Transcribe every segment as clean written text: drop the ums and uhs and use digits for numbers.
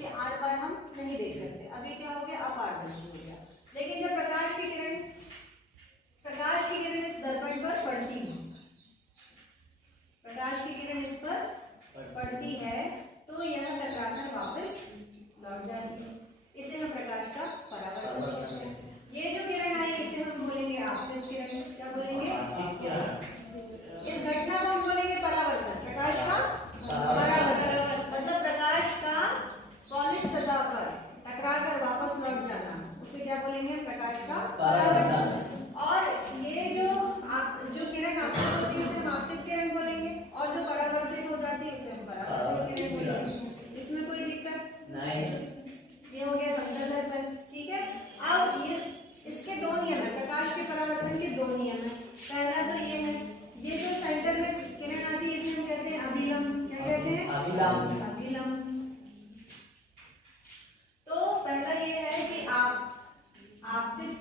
उसके आर पार हम नहीं देख सकते। अभी क्या हो गया, अपारदर्शी हो गया। लेकिन जब प्रकाश की किरण इस दर्पण पर पड़ती है, प्रकाश की किरण इस पर पड़ती है तो यह टकराकर वापस लौट जाती है। इसे हम प्रकाश का परावर्तन कहते हैं। ये जो किरण आई इसे हम बोलेंगे आपतित किरण। क्या बोलेंगे? इस घटना को हम बोलेंगे परावर्तन। प्रकाश का परावर्तन मतलब प्रकाश का पॉलिश सतह पर टकराकर वापस लौट जाना, उसे क्या बोलेंगे? प्रकाश का परावर्तन। और ये जो किरण आपतित होती है उसे हम आपतित किरण बोलेंगे, और जो परावर्तित हो जाती है उसे हम परावर्तित किरण बोलेंगे। इसमें कोई दिक्कत नहीं। ये हो गया समतल दर्पण। ठीक है, अब इसके दो नियम है, प्रकाश के परावर्तन के दो नियम है। पहला तो ये है, ये जो सेंटर में किरण आती है इसे हम कहते हैं अभिलंब। क्या कहते हैं? अभिलंब। तो पहला ये है कि आपतित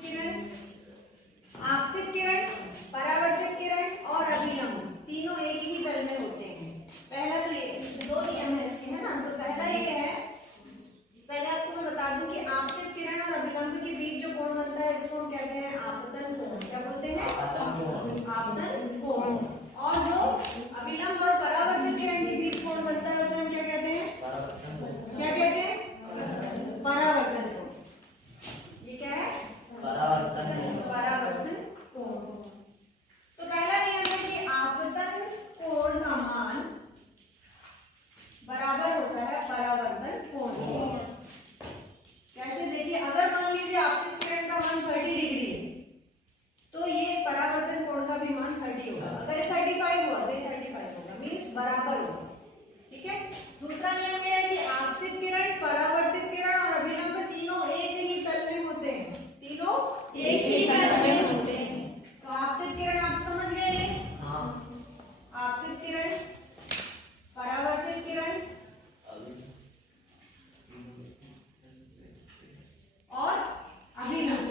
किरण, परावर्तित किरण और अभिलंब तीनों एक ही तल में होते हैं। पहला तो ये दो नियम है इसके, है ना। तो पहला ये है, पहले आपको मैं बता दूं कि आपतित किरण और अभिलंब के बीच जो कोण बनता है इसको हम कहते हैं आपतन कोण। क्या बोलते हैं? आपतन कोण। और जो अभिलंब और परावर्तित किरण के बीच कोण बनता है उसे हम क्या कहते हैं? क्या कहते हैं? परावर्तन कोण। ये क्या है? परावर्तन कोण। तो पहला नियम है कि आपतन कोण का मान बराबर होता है परावर्तन कोण के। कैसे? देखिए, अगर मान लीजिए आपतित किरण का मान 30 डिग्री है तो ये परावर्तन कोण का भी मान 30 होगा। अगर 35 हुआ तो 35 होगा, मीन्स बराबर होगा। ठीक है। दूसरा नियम ये है कि आपतित किरण, परावर्तित किरण और अभिलंब तीनों एक ही तल में होते हैं। तीनों एक ही तल में होते हैं। तो आपतित किरण आप समझ गए? आपतित किरण, परावर्तित किरण और अभिलंब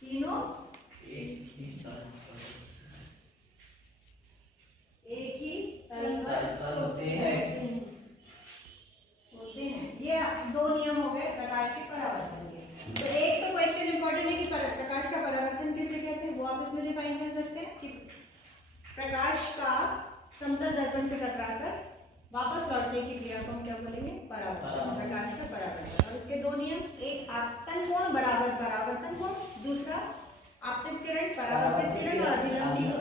तीनों एक ही तल पर होते हैं। ये दो नियम हो गए प्रकाश के परावर्तन के। तो एक तो क्वेश्चन इंपॉर्टेंट है कि प्रकाश का परावर्तन किसे कहते हैं, वो आप इसमें डिफाइन कर सकते हैं कि प्रकाश का समतल दर्पण से टकराकर वापस लौटने की क्रिया को हम क्या बोलेंगे? परावर्तन। प्रकाश का परावर्तन। और इसके दो नियम, एक आपतन कोण बराबर परावर्तन कोण, दूसरा आपतित किरण, परावर्तित किरण और अभिलंब तीनों